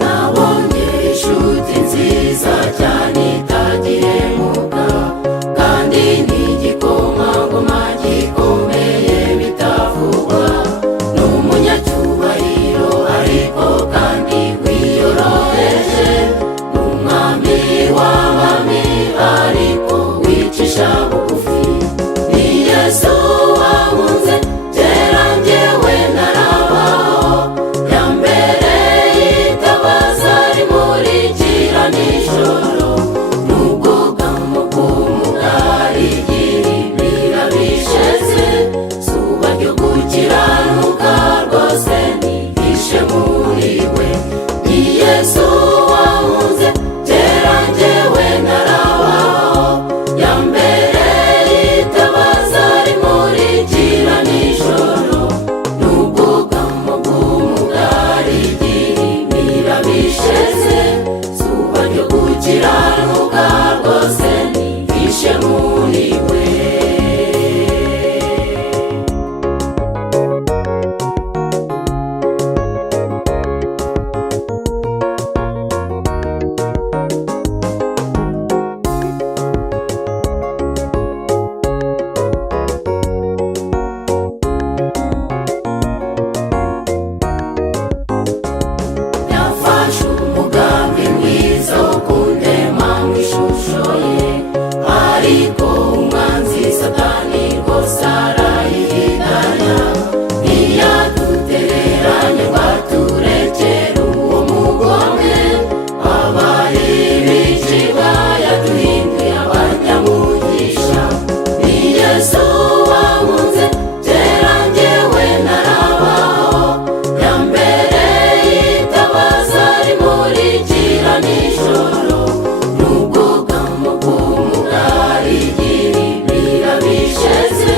nabonye inshuti nziza cyane itagihemuka, kandi n'igikomangoma gikomeye bitavugwa, n'umunyacyubahiro ariko kandi wiyoroheje, n'umwami w'abami ariko wicisha bugufi. Ni Yesu wankunze kera njyewe ntarabaho, yambereye itabaza rimurikira nijoro, n'ubwugamo bw'umugari igihe bisheze, zuba ryo gukiranuka rwose nihishe muri we. Ni Yesu wankunze kera njyewe ntarabaho, yambereye itabaza rimurikira nijoro, n'ubwugamo bw'umugari igihe bisheze, zuba ryo gukiranuka rwose nihishe muri we. Yafashe umugambi mwiza wo kundema mu ishusho ye, ariko umwanzi Satani rwose arayihitana, ntiyadutereranye ngo aturekere uwo mugome, abaye ibicibwa yaduhinduye abanyamugisha. Ni Yesu wankunze kera njyewe ntarabaho, yambereye itabaza rimurikira nijoro, n'ubwugamo bw'umugari igihe bisheze,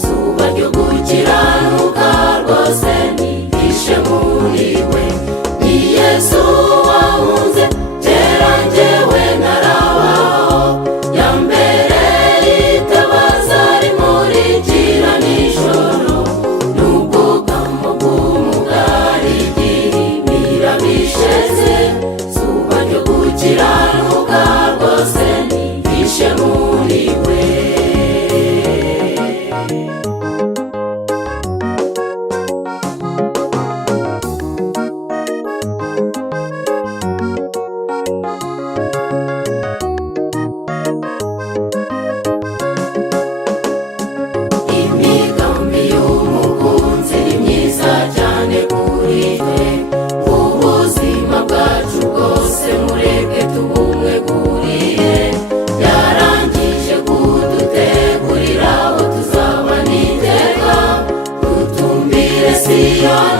zuba ryo gukiranuka rwose nihishe muri we. Ni Yesu wankunze kera njyewe ntarabaho, yambereye itabaza rimurikira nijoro, n'ubwugamo bw'umugari igihe bisheze, zuba ryo gukiranuka rwose nihishe muri we. Imigambi y'umukunzi ni myiza cyane kuri twe, ubuzima bwacu bwose mureke tubumweguriye, yarangije kudutegurira aho tuzaba n'iteka, dutumbire Siyoni.